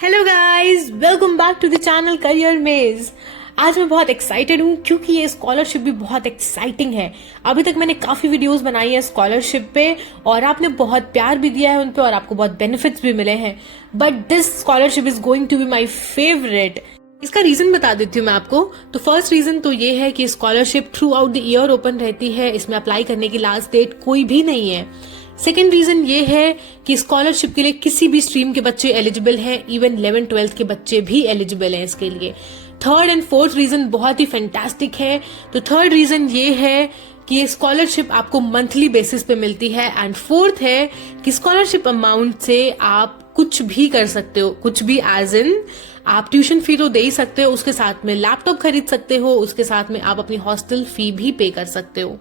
Hello guys, welcome back to the channel Career Maze. आज मैं बहुत एक्साइटेड हूँ क्योंकि ये स्कॉलरशिप भी बहुत एक्साइटिंग है। अभी तक मैंने काफी वीडियोस बनाई है स्कॉलरशिप पे और आपने बहुत प्यार भी दिया है उन पे और आपको बहुत बेनिफिट्स भी मिले हैं। But this scholarship is going to be my favourite. इसका रीजन बता देती हूँ मैं आपको। तो फर्स्ट रीजन तो ये है कि scholarship through out the year open रहती है, इसमें अप्लाई करने की लास्ट डेट कोई भी नहीं है। सेकेंड रीजन ये है कि स्कॉलरशिप के लिए किसी भी स्ट्रीम के बच्चे एलिजिबल हैं, इवन 11-12 के बच्चे भी एलिजिबल हैं इसके लिए। थर्ड एंड फोर्थ रीजन बहुत ही फैंटास्टिक है। तो थर्ड रीजन ये है कि ये स्कॉलरशिप आपको मंथली बेसिस पे मिलती है एंड फोर्थ है कि स्कॉलरशिप अमाउंट से आप कुछ भी कर सकते हो, कुछ भी एज इन आप ट्यूशन फी तो दे ही सकते हो, उसके साथ में लैपटॉप खरीद सकते हो, उसके साथ में आप अपनी हॉस्टल फी भी पे कर सकते हो।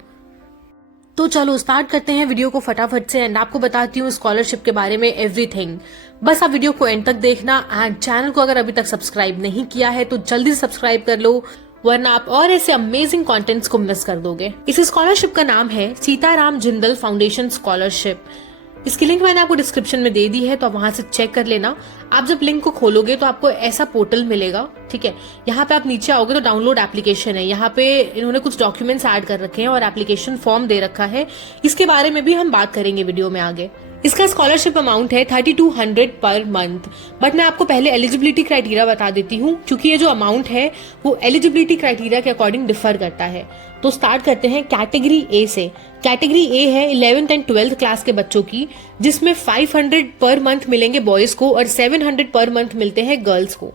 तो चलो स्टार्ट करते हैं वीडियो को फटाफट से एंड आपको बताती हूँ स्कॉलरशिप के बारे में एवरीथिंग। बस आप वीडियो को एंड तक देखना एंड चैनल को अगर अभी तक सब्सक्राइब नहीं किया है तो जल्दी से सब्सक्राइब कर लो, वरना आप और ऐसे अमेजिंग कंटेंट्स को मिस कर दोगे। इस स्कॉलरशिप का नाम है सीताराम जिंदल फाउंडेशन स्कॉलरशिप। इसकी लिंक मैंने आपको डिस्क्रिप्शन में दे दी है, तो आप वहां से चेक कर लेना। आप जब लिंक को खोलोगे तो आपको ऐसा पोर्टल मिलेगा, ठीक है। यहाँ पे आप नीचे आओगे तो डाउनलोड एप्लीकेशन है, यहाँ पे इन्होंने कुछ डॉक्यूमेंट्स ऐड कर रखे हैं और एप्लीकेशन फॉर्म दे रखा है। इसके बारे में भी हम बात करेंगे वीडियो में आगे। इसका स्कॉलरशिप अमाउंट है 3200 पर मंथ। बट मैं आपको पहले एलिजिबिलिटी क्राइटेरिया बता देती हूँ, क्योंकि ये जो अमाउंट है वो एलिजिबिलिटी क्राइटेरिया के अकॉर्डिंग डिफर करता है। तो स्टार्ट करते हैं कैटेगरी ए से। कैटेगरी ए है 11th एंड 12th क्लास के बच्चों की, जिसमें 500 पर मंथ मिलेंगे बॉयज को और 700 पर मंथ मिलते हैं गर्ल्स को।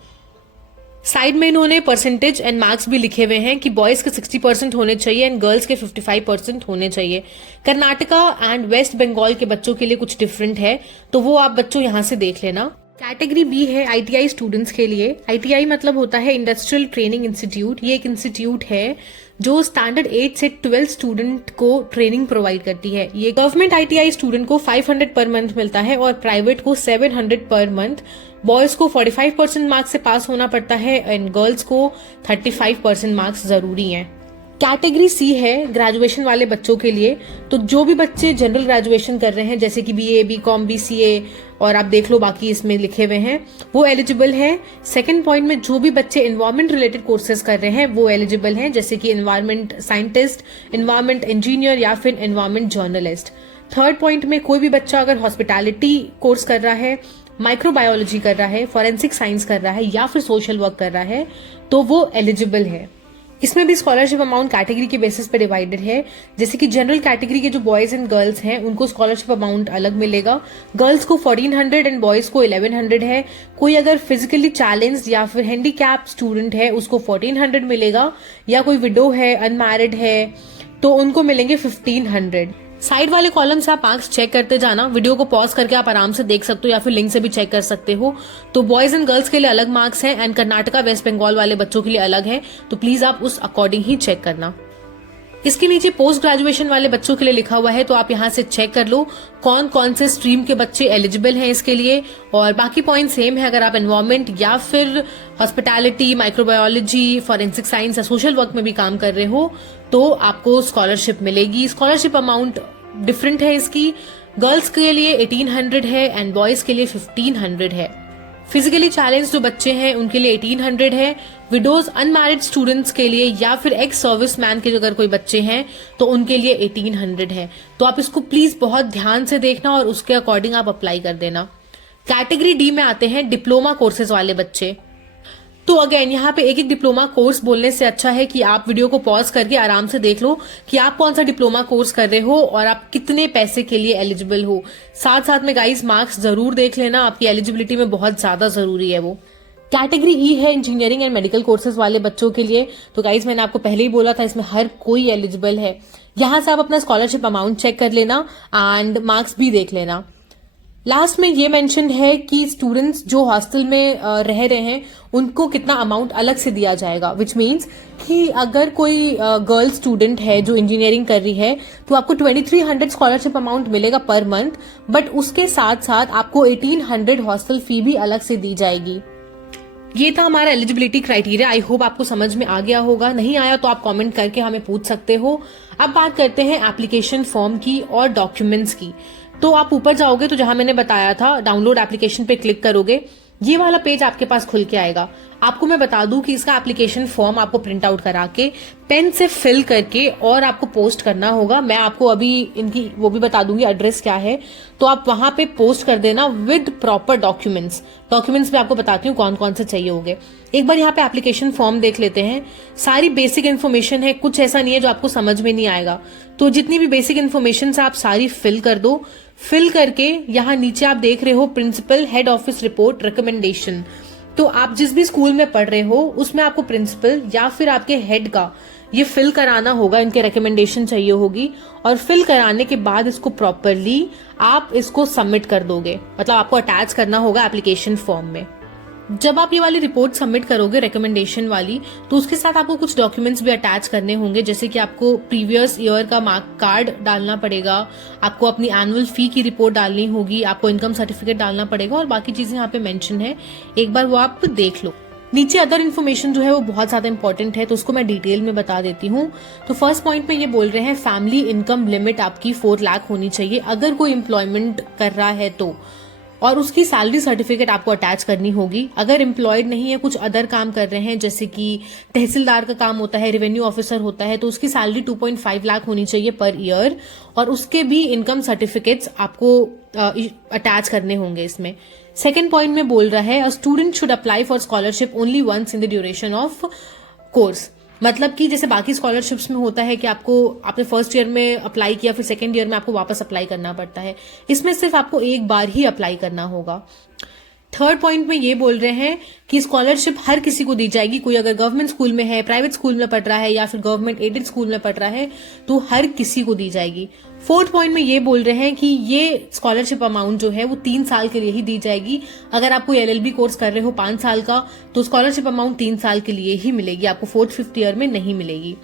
साइड में इन्होंने परसेंटेज एंड मार्क्स भी लिखे हुए हैं कि बॉयज के 60% होने चाहिए एंड गर्ल्स के 55% होने चाहिए। कर्नाटका एंड वेस्ट बंगाल के बच्चों के लिए कुछ डिफरेंट है, तो वो आप बच्चों यहाँ से देख लेना। कैटेगरी बी है आईटीआई स्टूडेंट्स के लिए। आईटीआई मतलब होता है इंडस्ट्रियल ट्रेनिंग इंस्टीट्यूट। ये एक इंस्टीट्यूट है जो स्टैंडर्ड 8 से 12 स्टूडेंट को ट्रेनिंग प्रोवाइड करती है। ये गवर्नमेंट आईटीआई स्टूडेंट को 500 पर मंथ मिलता है और प्राइवेट को 700 पर मंथ। बॉयज को 45% मार्क्स से पास होना पड़ता है एंड गर्ल्स को 35% मार्क्स जरूरी हैं। कैटेगरी सी है ग्रेजुएशन वाले बच्चों के लिए। तो जो भी बच्चे जनरल ग्रेजुएशन कर रहे हैं, जैसे कि बीए, बीकॉम, बीसीए और आप देख लो बाकी इसमें लिखे हुए हैं, वो एलिजिबल है। सेकंड पॉइंट में जो भी बच्चे एनवायरमेंट रिलेटेड कोर्सेज कर रहे हैं वो एलिजिबल हैं, जैसे कि एनवायरमेंट साइंटिस्ट, एनवायरमेंट इंजीनियर या फिर एनवायरमेंट जर्नलिस्ट। थर्ड पॉइंट में कोई भी बच्चा अगर हॉस्पिटैलिटी कोर्स कर रहा है, माइक्रोबायोलॉजी कर रहा है, फॉरेंसिक साइंस कर रहा है या फिर सोशल वर्क कर रहा है तो वो एलिजिबल है। इसमें भी स्कॉलरशिप अमाउंट कैटेगरी के बेसिस पे डिवाइडेड है। जैसे कि जनरल कैटेगरी के जो बॉयज एंड गर्ल्स हैं उनको स्कॉलरशिप अमाउंट अलग मिलेगा। गर्ल्स को 1400 एंड बॉयज को 1100 है। कोई अगर फिजिकली चैलेंज्ड या फिर हैंडीकैप स्टूडेंट है उसको 1400 मिलेगा, या कोई विडो है, अनमैरिड है तो उनको मिलेंगे 1500। साइड वाले कॉलम से आप मार्क्स चेक करते जाना। वीडियो को पॉज करके आप आराम से देख सकते हो या फिर लिंक से भी चेक कर सकते हो। तो बॉयज एंड गर्ल्स के लिए अलग मार्क्स हैं एंड कर्नाटका वेस्ट बंगाल वाले बच्चों के लिए अलग है, तो प्लीज आप उस अकॉर्डिंग ही चेक करना। इसके नीचे पोस्ट ग्रेजुएशन वाले बच्चों के लिए लिखा हुआ है, तो आप यहाँ से चेक कर लो कौन कौन से स्ट्रीम के बच्चे एलिजिबल हैं इसके लिए। और बाकी पॉइंट सेम है। अगर आप एनवायरमेंट या फिर हॉस्पिटैलिटी, माइक्रोबायोलॉजी, फॉरेंसिक साइंस या सोशल वर्क में भी काम कर रहे हो तो आपको स्कॉलरशिप मिलेगी। स्कॉलरशिप अमाउंट डिफरेंट है इसकी। गर्ल्स के लिए 1800 है एंड बॉयज के लिए 1500 है। फिजिकली चैलेंज जो बच्चे हैं उनके लिए 1800 है। विडोज, अनमैरिड स्टूडेंट्स के लिए या फिर एक्स सर्विस मैन के अगर कोई बच्चे हैं तो उनके लिए 1800 है। तो आप इसको प्लीज बहुत ध्यान से देखना और उसके अकॉर्डिंग आप अप्लाई कर देना। कैटेगरी डी में आते हैं डिप्लोमा कोर्सेज वाले बच्चे। तो अगेन यहाँ पे एक एक डिप्लोमा कोर्स बोलने से अच्छा है कि आप वीडियो को पॉज करके आराम से देख लो कि आप कौन सा डिप्लोमा कोर्स कर रहे हो और आप कितने पैसे के लिए एलिजिबल हो। साथ साथ में गाइस मार्क्स जरूर देख लेना, आपकी एलिजिबिलिटी में बहुत ज्यादा जरूरी है वो। कैटेगरी ई है इंजीनियरिंग एंड मेडिकल कोर्सेज वाले बच्चों के लिए। तो गाइस मैंने आपको पहले ही बोला था इसमें हर कोई एलिजिबल है। यहाँ से आप अपना स्कॉलरशिप अमाउंट चेक कर लेना एंड मार्क्स भी देख लेना। लास्ट में ये मेंशन है कि स्टूडेंट्स जो हॉस्टल में रह रहे हैं उनको कितना अमाउंट अलग से दिया जाएगा, विच मीन्स कि अगर कोई गर्ल स्टूडेंट है जो इंजीनियरिंग कर रही है तो आपको 2300 स्कॉलरशिप अमाउंट मिलेगा पर मंथ, बट उसके साथ साथ आपको 1800 हॉस्टल फी भी अलग से दी जाएगी। ये था हमारा एलिजिबिलिटी क्राइटेरिया। आई होप आपको समझ में आ गया होगा। नहीं आया तो आप कमेंट करके हमें पूछ सकते हो। अब बात करते हैं एप्लीकेशन फॉर्म की और डॉक्यूमेंट्स की। तो आप ऊपर जाओगे तो जहां मैंने बताया था डाउनलोड एप्लीकेशन पे क्लिक करोगे ये वाला पेज आपके पास खुल के आएगा। आपको मैं बता दूं कि इसका एप्लीकेशन फॉर्म आपको प्रिंट आउट करा के पेन से फिल करके और आपको पोस्ट करना होगा। मैं आपको अभी इनकी वो भी बता दूंगी एड्रेस क्या है, तो आप वहां पे पोस्ट कर देना विद प्रॉपर डॉक्यूमेंट्स। मैं आपको बताती हूँ कौन कौन से चाहिए होंगे। एक बार यहाँ पे एप्लीकेशन फॉर्म देख लेते हैं। सारी बेसिक इन्फॉर्मेशन है, कुछ ऐसा नहीं है जो आपको समझ में नहीं आएगा। तो जितनी भी बेसिक इन्फॉर्मेशन है आप सारी फिल कर दो। फिल करके यहाँ नीचे आप देख रहे हो principal head office report recommendation. तो आप जिस भी स्कूल में पढ़ रहे हो उसमें आपको प्रिंसिपल या फिर आपके हेड का ये फिल कराना होगा, इनके रिकमेंडेशन चाहिए होगी। और फिल कराने के बाद इसको प्रॉपरली आप इसको सबमिट कर दोगे, मतलब आपको अटैच करना होगा एप्लीकेशन फॉर्म में। जब आप ये वाली रिपोर्ट सबमिट करोगे रिकमेंडेशन वाली, तो उसके साथ आपको कुछ डॉक्यूमेंट्स भी अटैच करने होंगे, जैसे कि आपको प्रीवियस ईयर का मार्क कार्ड डालना पड़ेगा, आपको अपनी एनुअल फी की रिपोर्ट डालनी होगी, आपको इनकम सर्टिफिकेट डालना पड़ेगा और बाकी चीजें यहाँ पे मेंशन है, एक बार वो आप देख लो। नीचे अदर इन्फॉर्मेशन जो है वो बहुत ज्यादा इंपॉर्टेंट है, तो उसको मैं डिटेल में बता देती हूँ। तो फर्स्ट पॉइंट में ये बोल रहे हैं फैमिली इनकम लिमिट आपकी 4 लाख होनी चाहिए अगर कोई एम्प्लॉयमेंट कर रहा है तो, और उसकी सैलरी सर्टिफिकेट आपको अटैच करनी होगी। अगर एम्प्लॉयड नहीं है, कुछ अदर काम कर रहे हैं, जैसे कि तहसीलदार का काम होता है, रेवेन्यू ऑफिसर होता है, तो उसकी सैलरी 2.5 लाख होनी चाहिए पर ईयर, और उसके भी इनकम सर्टिफिकेट्स आपको अटैच करने होंगे इसमें। सेकेंड पॉइंट में बोल रहा है a student should apply for scholarship only once in the duration of course. मतलब कि जैसे बाकी स्कॉलरशिप्स में होता है कि आपने फर्स्ट ईयर में अप्लाई किया, फिर सेकेंड ईयर में आपको वापस अप्लाई करना पड़ता है, इसमें सिर्फ आपको एक बार ही अप्लाई करना होगा। थर्ड पॉइंट में ये बोल रहे हैं कि स्कॉलरशिप हर किसी को दी जाएगी, कोई अगर गवर्नमेंट स्कूल में है, प्राइवेट स्कूल में पढ़ रहा है या फिर गवर्नमेंट एडेड स्कूल में पढ़ रहा है, तो हर किसी को दी जाएगी। फोर्थ पॉइंट में ये बोल रहे हैं कि ये स्कॉलरशिप अमाउंट जो है वो 3 साल के लिए ही दी जाएगी। अगर आप कोई LLB कोर्स कर रहे हो 5 साल का, तो स्कॉलरशिप अमाउंट 3 साल के लिए ही मिलेगी, आपको 4th 5th ईयर में नहीं मिलेगी।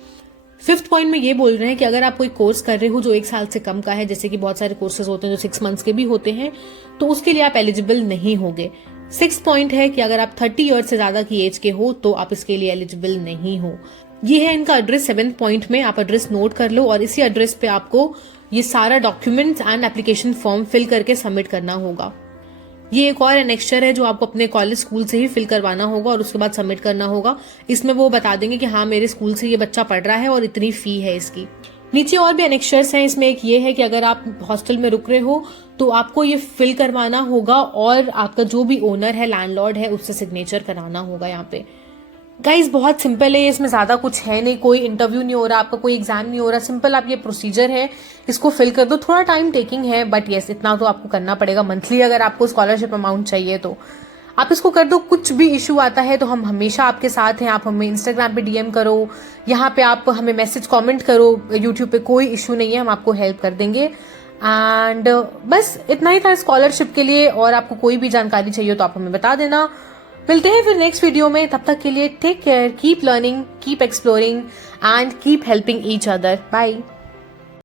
फिफ्थ पॉइंट में ये बोल रहे हैं कि अगर आप कोई कोर्स कर रहे हो जो 1 साल से कम का है, जैसे कि बहुत सारे कोर्सेज होते हैं जो 6 मंथ्स के भी होते हैं, तो उसके लिए आप एलिजिबल नहीं होगे। 6th पॉइंट है कि अगर आप 30 ईयर से ज्यादा की एज के हो तो आप इसके लिए एलिजिबल नहीं हो। ये है इनका एड्रेस। 7th पॉइंट में आप एड्रेस नोट कर लो और इसी एड्रेस पे आपको ये सारा documents and application form fill करके सबमिट करना होगा। ये एक और एनेक्स्चर है जो आपको अपने कॉलेज स्कूल से ही फिल करवाना होगा और उसके बाद सबमिट करना होगा। इसमें वो बता देंगे कि हाँ मेरे स्कूल से ये बच्चा पढ़ रहा है और इतनी फी है इसकी। नीचे और भी एनेक्स्चर्स हैं, इसमें एक ये है कि अगर आप हॉस्टल में रुक रहे हो तो आपको ये फिल करवाना होगा और आपका जो भी ओनर है, लैंडलॉर्ड है, उससे सिग्नेचर कराना होगा यहाँ पे। गाइस बहुत सिंपल है, इसमें ज्यादा कुछ है नहीं, कोई इंटरव्यू नहीं हो रहा, आपका कोई एग्जाम नहीं हो रहा, सिंपल आप ये प्रोसीजर है इसको फिल कर दो। थोड़ा टाइम टेकिंग है बट यस इतना तो आपको करना पड़ेगा मंथली अगर आपको स्कॉलरशिप अमाउंट चाहिए तो आप इसको कर दो। कुछ भी इशू आता है तो हम हमेशा आपके साथ हैं, आप हमें इंस्टाग्राम पे DM करो, यहाँ पे आप हमें मैसेज कमेंट करो, यूट्यूब पे कोई इशू नहीं है, हम आपको हेल्प कर देंगे। एंड बस इतना ही था स्कॉलरशिप के लिए, और आपको कोई भी जानकारी चाहिए तो आप हमें बता देना। मिलते हैं फिर नेक्स्ट वीडियो में, तब तक के लिए take care, keep learning, keep exploring and keep helping each other. Bye.